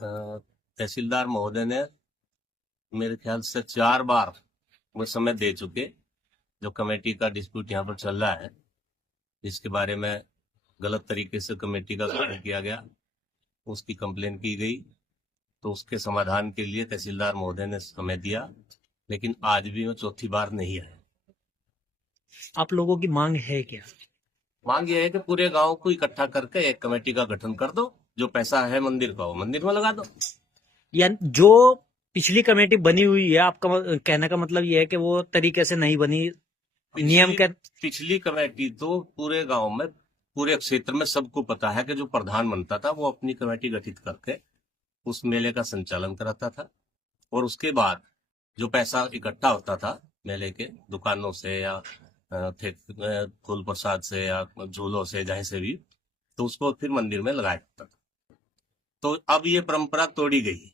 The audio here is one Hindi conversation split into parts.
तहसीलदार महोदय ने मेरे ख्याल से 4 बार वो समय दे चुके। जो कमेटी का डिस्प्यूट यहाँ पर चल रहा है, जिसके बारे में गलत तरीके से कमेटी का गठन किया गया, उसकी कंप्लेन की गई, तो उसके समाधान के लिए तहसीलदार महोदय ने समय दिया, लेकिन आज भी वो चौथी बार नहीं आए। आप लोगों की मांग है क्या? मांग ये है कि पूरे गांव को इकट्ठा करके एक कमेटी का गठन कर दो, जो पैसा है मंदिर का वो मंदिर में लगा दो। या जो पिछली कमेटी बनी हुई है, आपका कहने का मतलब ये है कि वो तरीके से नहीं बनी, नियम के पिछली कमेटी तो पूरे गांव में, पूरे क्षेत्र में सबको पता है कि जो प्रधान बनता था वो अपनी कमेटी गठित करके उस मेले का संचालन कराता था, और उसके बाद जो पैसा इकट्ठा होता था मेले के दुकानों से या फूल प्रसाद से या झूलों से, जहाँ से भी, तो उसको फिर मंदिर में लगाया जाता था। तो अब ये परंपरा तोड़ी गई।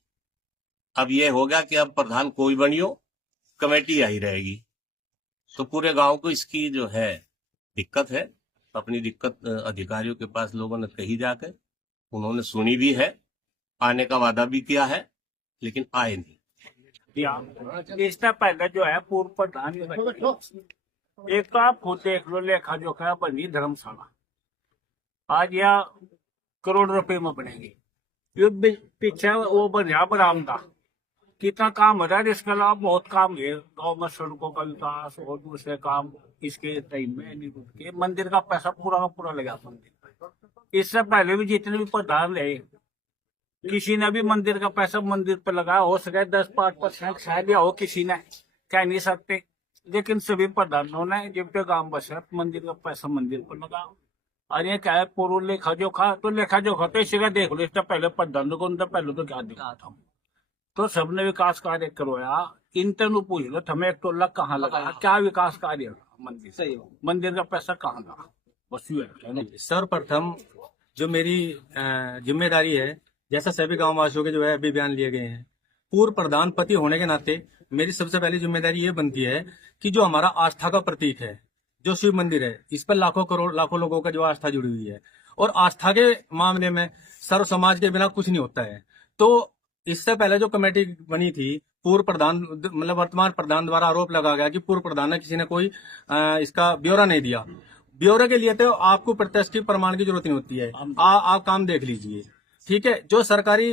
अब ये हो गया कि अब प्रधान कोई बनियो, कमेटी यही रहेगी। तो पूरे गांव को इसकी जो है दिक्कत है। अपनी दिक्कत अधिकारियों के पास लोगों ने कही जाकर, उन्होंने सुनी भी है, आने का वादा भी किया है, लेकिन आए नहीं। इससे पहले जो है पूर्व प्रधान, एक तो आप खुद देख लो, लेखा जोखा बनी धर्मशाला, आज यह करोड़ रुपए में बनेगी। ये पीछे वो बना बरामदा, कितना काम हो रहा है। इसके अलावा बहुत काम है गाँव में, सड़कों का विकास और दूसरे काम इसके टाइम में नहीं रुके। मंदिर का पैसा पूरा का पूरा लगा मंदिर। इससे पहले भी जितने भी प्रधान रहे, किसी ने भी मंदिर का पैसा मंदिर पर लगाया, हो सके 10-5% शायद या हो, किसी ने कह नहीं सकते, लेकिन सभी प्रधानों ने जब तक गांव बसा मंदिर का पैसा मंदिर पर लगा। और ये क्या है, पूर्व लेखा जोखा, तो लेखा जोखा तो इसी का देख लो। इससे पहले प्रधानों को उनसे पहले तो क्या दिखा था, तो सबने विकास कार्य करवाया। इनतनु पूछ लो, हमें एक टोला कहाँ लगा, क्या विकास कार्य मंदिर, सही मंदिर का पैसा कहाँ लगा, बस ये है। सर्वप्रथम जो मेरी जिम्मेदारी है, जैसा सभी गांव वासियों के जो है अभी बयान लिए गए हैं, पूर्व प्रधान पति होने के नाते मेरी सबसे पहली जिम्मेदारी ये बनती है कि जो हमारा आस्था का प्रतीक है, जो शिव मंदिर है, इस पर लाखों करोड़ लाखों लोगों का जो आस्था जुड़ी हुई है, और आस्था के मामले में सर्व समाज के बिना कुछ नहीं होता है। तो इससे पहले जो कमेटी बनी थी, पूर्व प्रधान मतलब वर्तमान प्रधान द्वारा आरोप लगा गया कि पूर्व प्रधान ने किसी ने कोई इसका ब्यौरा नहीं दिया। ब्यौरे के लिए तो आपको प्रत्यक्ष की प्रमाण की जरूरत नहीं होती है, आप काम देख लीजिए, ठीक है। जो सरकारी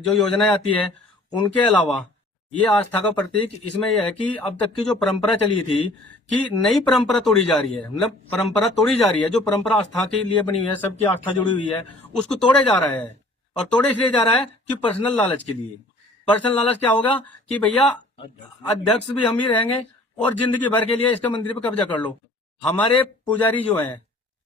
जो योजनाएं आती है, उनके अलावा ये आस्था का प्रतीक इसमें यह है कि अब तक की जो परंपरा चली थी कि नई परंपरा तोड़ी जा रही है, मतलब परंपरा तोड़ी जा रही है। जो परंपरा आस्था के लिए बनी हुई है, सबकी आस्था जुड़ी हुई है, उसको तोड़े जा रहा है। और तोड़े इसलिए जा रहा है कि पर्सनल लालच के लिए। पर्सनल लालच क्या होगा कि भैया अध्यक्ष भी हम ही रहेंगे और जिंदगी भर के लिए इसके मंदिर पर कब्जा कर लो। हमारे पुजारी जो हैं,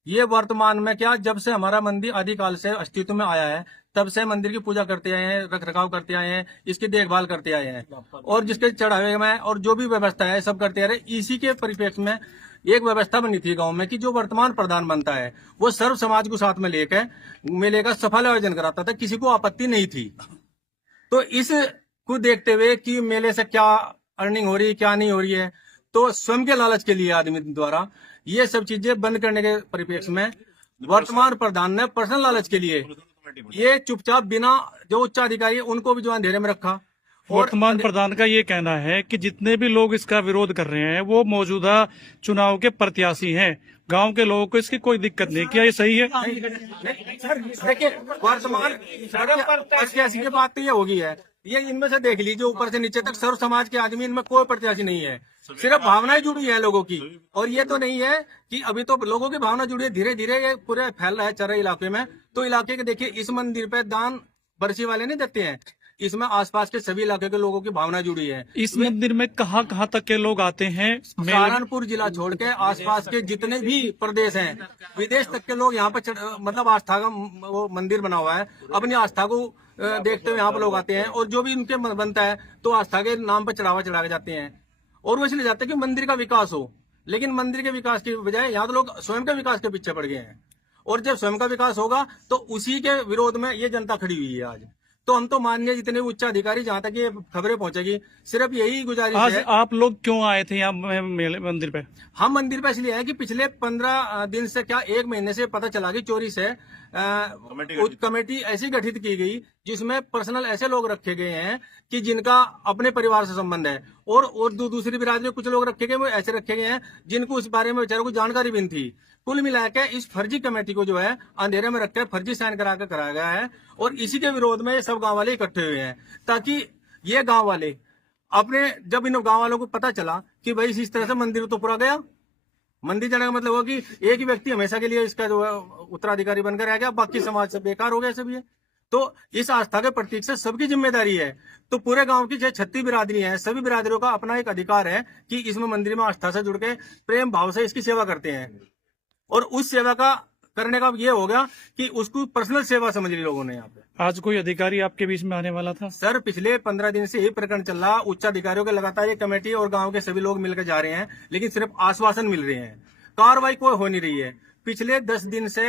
ये वर्तमान में क्या, जब से हमारा मंदिर आदिकाल से अस्तित्व में आया है, तब से मंदिर की पूजा करते आए हैं, रख रखाव करते आए हैं, इसकी देखभाल करते आए हैं, और जिसके चढ़ावे में और जो भी व्यवस्था है सब करते आ रहे। इसी के परिप्रेक्ष्य में एक व्यवस्था बनी थी गांव में कि जो वर्तमान प्रधान बनता है वो सर्व समाज को साथ में लेकर मेले का सफल आयोजन कराता था, किसी को आपत्ति नहीं थी। तो इस को देखते हुए कि मेले से क्या अर्निंग हो रही है, क्या नहीं हो रही है, तो स्वयं के लालच के लिए आदमी द्वारा ये सब चीजें बंद करने के परिप्रेक्ष्य में वर्तमान प्रधान ने पर्सनल लालच के लिए ये चुपचाप बिना जो उच्चाधिकारी उनको भी जो अंधेरे में रखा। वर्तमान प्रधान का ये कहना है कि जितने भी लोग इसका विरोध कर रहे हैं वो मौजूदा चुनाव के प्रत्याशी हैं, गांव के लोगों को इसकी कोई दिक्कत नहीं। क्या ये सही है? देखिए, वर्तमान प्रत्याशी की बात तो ये होगी है, ये इनमें से देख लीजिए ऊपर से नीचे तक सर्व समाज के आदमी, इनमें कोई प्रत्याशी नहीं है, सिर्फ भावनाएं जुड़ी है लोगों की। और ये तो नहीं है कि अभी तो लोगों की भावना जुड़ी है, धीरे धीरे ये पूरे फैल रहा है चर इलाके में। तो इलाके के देखिए, इस मंदिर पे दान बरसी वाले नहीं देते हैं, इसमें आसपास के सभी इलाके के लोगों की भावना जुड़ी है। इस मंदिर में कहाँ कहाँ तक के लोग आते हैं? सहारनपुर जिला छोड़ के आसपास के जितने भी प्रदेश हैं, विदेश तक के लोग यहाँ पर मतलब आस्था का वो मंदिर बना हुआ है, अपनी आस्था को देखते हुए यहाँ पर लोग आते हैं। और जो भी उनके बनता है तो आस्था के नाम पर चढ़ावा चढ़ा के जाते हैं, और वो इसलिए जाते हैं कि मंदिर का विकास हो। लेकिन मंदिर के विकास की बजाय यहाँ तो लोग स्वयं के विकास के पीछे पड़ गए हैं, और जब स्वयं का विकास होगा तो उसी के विरोध में ये जनता खड़ी हुई है आज। तो हम तो माननीय जितने उच्च अधिकारी, जहाँ तक ये खबरें पहुंचेगी, सिर्फ यही गुजारिश आज है। आप लोग क्यों आए थे यहाँ मंदिर पे? हम मंदिर पे इसलिए आए कि पिछले 15 दिन से, क्या 1 महीने से पता चला कि चोरी से कमेटी ऐसी गठित की गई जिसमें पर्सनल ऐसे लोग रखे गए हैं कि जिनका अपने परिवार से संबंध है, और दूसरी बिरादरी में कुछ लोग रखे गए वो ऐसे रखे गए हैं जिनको उस बारे में बेचारों को जानकारी भी नहीं थी। कुल मिलाकर इस फर्जी कमेटी को जो है अंधेरे में रखकर फर्जी साइन करा कर कराया गया है, और इसी के विरोध में ये सब गांव वाले इकट्ठे हुए हैं, ताकि ये गांव वाले अपने, जब इन गांव वालों को पता चला कि भाई इस तरह से मंदिर तो पूरा गया, मंदिर जाने का मतलब हुआ कि एक ही व्यक्ति हमेशा के लिए इसका जो है उत्तराधिकारी बनकर रह गया, बाकी समाज से बेकार हो गया सभी। तो इस आस्था के प्रतीक से सबकी जिम्मेदारी है। तो पूरे गांव की 36 बिरादरी है, सभी बिरादरियों का अपना एक अधिकार है कि इसमें मंदिर में आस्था से जुड़ के प्रेम भाव से इसकी सेवा करते हैं, और उस सेवा का करने का ये हो गया कि उसको पर्सनल सेवा समझ ली लोगों ने। यहाँ पे आज कोई अधिकारी आपके बीच में आने वाला था? सर, पिछले 15 दिन से यही प्रकरण चल रहा, उच्च अधिकारियों के लगातार ये कमेटी और गांव के सभी लोग मिलकर जा रहे हैं, लेकिन सिर्फ आश्वासन मिल रहे हैं, कार्रवाई कोई हो नहीं रही है। पिछले 10 दिन से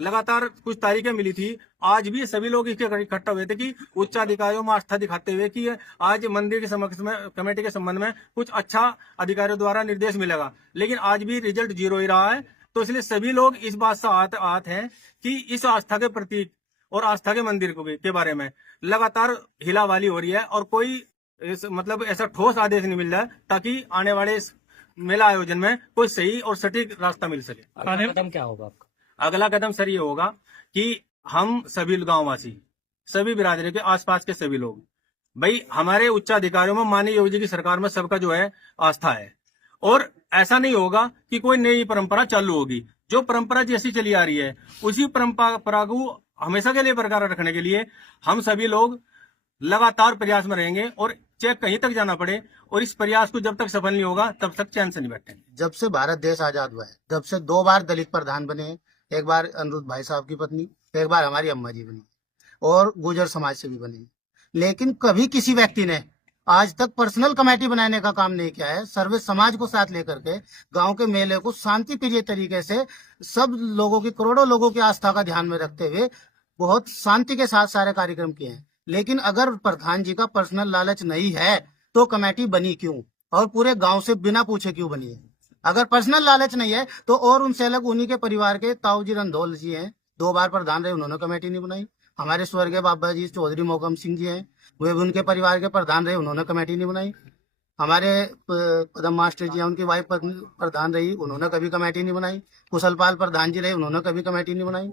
लगातार कुछ तारीखें मिली थी, आज भी सभी लोग इसके इकट्ठा हुए थे कि उच्च अधिकारियों में आस्था दिखाते हुए कि आज मंदिर के समक्ष में कमेटी के संबंध में कुछ अच्छा अधिकारियों द्वारा निर्देश मिलेगा, लेकिन आज भी रिजल्ट 0 ही रहा है। तो इसलिए सभी लोग इस बात से आहत हैं कि इस आस्था के प्रतीक और आस्था के मंदिर के बारे में लगातार हिलावाली हो रही है, और कोई मतलब ऐसा ठोस आदेश नहीं मिल रहा है ताकि आने वाले इस मेला आयोजन में कोई सही और सटीक रास्ता मिल सके। अगला कदम क्या होगा आपका? अगला कदम सर ये होगा कि हम सभी गांववासी, सभी बिरादरी के आसपास के सभी लोग, भाई हमारे उच्च अधिकारियों में माननीय योगी जी की सरकार में सबका जो है आस्था है, और ऐसा नहीं होगा कि कोई नई परंपरा चालू होगी। जो परंपरा जैसी चली आ रही है उसी परंपरा को हमेशा के लिए बरकरार रखने के लिए हम सभी लोग लगातार प्रयास में रहेंगे, और चाहे कहीं तक जाना पड़े, और इस प्रयास को जब तक सफल नहीं होगा तब तक चैन से नहीं बैठेंगे। जब से भारत देश आजाद हुआ है, जब से 2 बार दलित प्रधान बने हैं, एक बार अनिरुद्ध भाई साहब की पत्नी, एक बार हमारी अम्मा जी बनी, और गुर्जर समाज से भी बनी, लेकिन कभी किसी व्यक्ति ने आज तक पर्सनल कमेटी बनाने का काम नहीं किया है। सर्वे समाज को साथ लेकर के गांव के मेले को शांति प्रिय तरीके से सब लोगों की, करोड़ों लोगों की आस्था का ध्यान में रखते हुए बहुत शांति के साथ सारे कार्यक्रम किए हैं। लेकिन अगर प्रधान जी का पर्सनल लालच नहीं है तो कमेटी बनी क्यों, और पूरे गांव से बिना पूछे क्यों बनी है? अगर पर्सनल लालच नहीं है तो और उनसे अलग उन्हीं के परिवार के ताऊजी रंधोल जी हैं, 2 बार प्रधान रहे, उन्होंने कमेटी नहीं बनाई। हमारे स्वर्गीय बाबा जी चौधरी मोहकम सिंह जी हैं, वे भी उनके परिवार के प्रधान रहे, उन्होंने कमेटी नहीं बनाई। हमारे पदम मास्टर जी हैं, उनकी वाइफ प्रधान रही, उन्होंने कभी कमेटी नहीं बनाई। कुशलपाल प्रधान जी रहे, उन्होंने कभी कमेटी नहीं बनाई।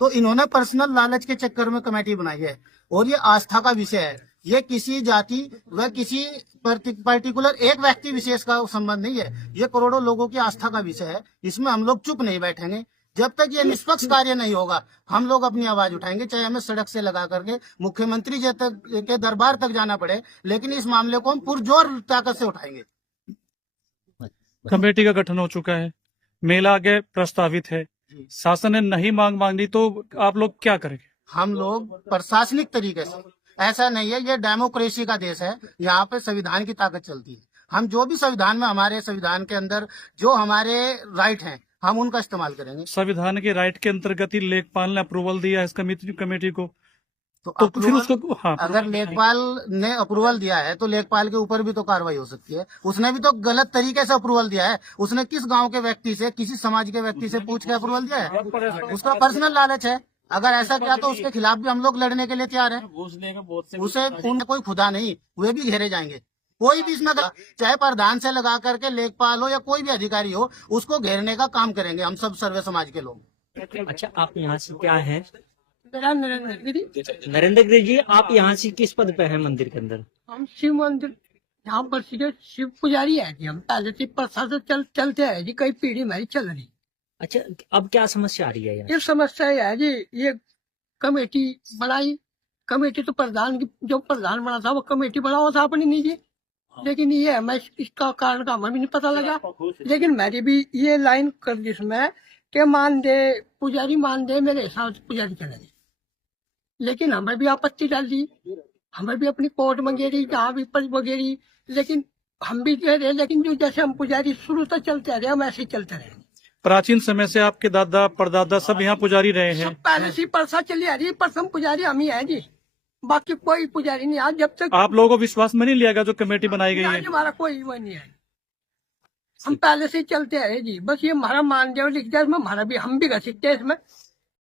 तो इन्होंने पर्सनल लालच के चक्कर में कमेटी बनाई है, और ये आस्था का विषय है। ये किसी जाति व किसी पर्टिकुलर एक व्यक्ति विशेष का संबंध नहीं है, ये करोड़ों लोगों की आस्था का विषय है। इसमें हम लोग चुप नहीं बैठेंगे जब तक ये निष्पक्ष कार्य नहीं होगा। हम लोग अपनी आवाज उठाएंगे, चाहे हमें सड़क से लगा करके मुख्यमंत्री जी तक के दरबार तक जाना पड़े, लेकिन इस मामले को हम पुरजोर ताकत से उठाएंगे। कमेटी का गठन हो चुका है, मेला आगे प्रस्तावित है, शासन ने नहीं मांगी तो आप लोग क्या करेंगे? हम लोग प्रशासनिक तरीके से, ऐसा नहीं है, ये डेमोक्रेसी का देश है, यहाँ पे संविधान की ताकत चलती है। हम जो भी संविधान में, हमारे संविधान के अंदर जो हमारे राइट हैं, हम उनका इस्तेमाल करेंगे। संविधान के राइट के अंतर्गत ही लेखपाल ने अप्रूवल दिया है इस कमेटी को, तो फिर उसको अगर लेखपाल ने अप्रूवल दिया है तो लेखपाल के ऊपर भी तो कार्रवाई हो सकती है। उसने भी तो गलत तरीके से अप्रूवल दिया है। उसने किस गांव के व्यक्ति से, किसी समाज के व्यक्ति से पूछ के अप्रूवल दिया है? उसका पर्सनल लालच है। अगर ऐसा किया तो उसके खिलाफ भी हम लोग लड़ने के लिए तैयार हैं। उसे कोई खुदा नहीं, वे भी घेरे जाएंगे। कोई भी इसमें, चाहे प्रधान से लगा करके लेखपाल हो या कोई भी अधिकारी हो, उसको घेरने का काम करेंगे हम सब सर्वे समाज के लोग। अच्छा, आप यहाँ से क्या है? मेरा नरेंद्र गिरी। नरेंद्र गिरी जी, आप यहाँ से किस पद पे हैं मंदिर के अंदर? हम शिव मंदिर यहाँ पर सीधे शिव पुजारी है जी। हम पहले से प्रसाद से चलते हैं जी, कई पीढ़ी हमारी चल रही। अच्छा, अब क्या समस्या आ रही है यहाँ? ये समस्या है जी, ये कमेटी बनाई, कमेटी तो प्रधान की, जो प्रधान बना था वो कमेटी बना हुआ था अपनी निजी, लेकिन ये हमें इसका कारण का हमें भी नहीं पता लगा। लेकिन मेरी भी ये लाइन कर दी इसमें कि मान दे पुजारी, मान दे, मेरे हिसाब से पुजारी चलेगी। लेकिन हमें भी आपत्ति डाल दी, हमें भी अपनी कोर्ट मंगेरी, जहाँ भी पद वगैरह, लेकिन हम भी कह रहे, लेकिन जो जैसे हम पुजारी शुरू से चलते रहे, हम ऐसे ही चलते रहे। प्राचीन समय से आपके दादा परदादा सब यहाँ पुजारी रहे हैं? पहले से परसा चली आ रही, प्रथम पुजारी हम ही है जी, बाकी कोई पुजारी नहीं। आज जब तक आप लोगों को विश्वास में नहीं लिया गया जो कमेटी बनाई गई है? हमारा कोई वो नहीं है, हम पहले से चलते रहे जी। बस ये हमारा मान जाओ लिख जाए, हमारा भी, हम भी घसीटते हैं इसमें।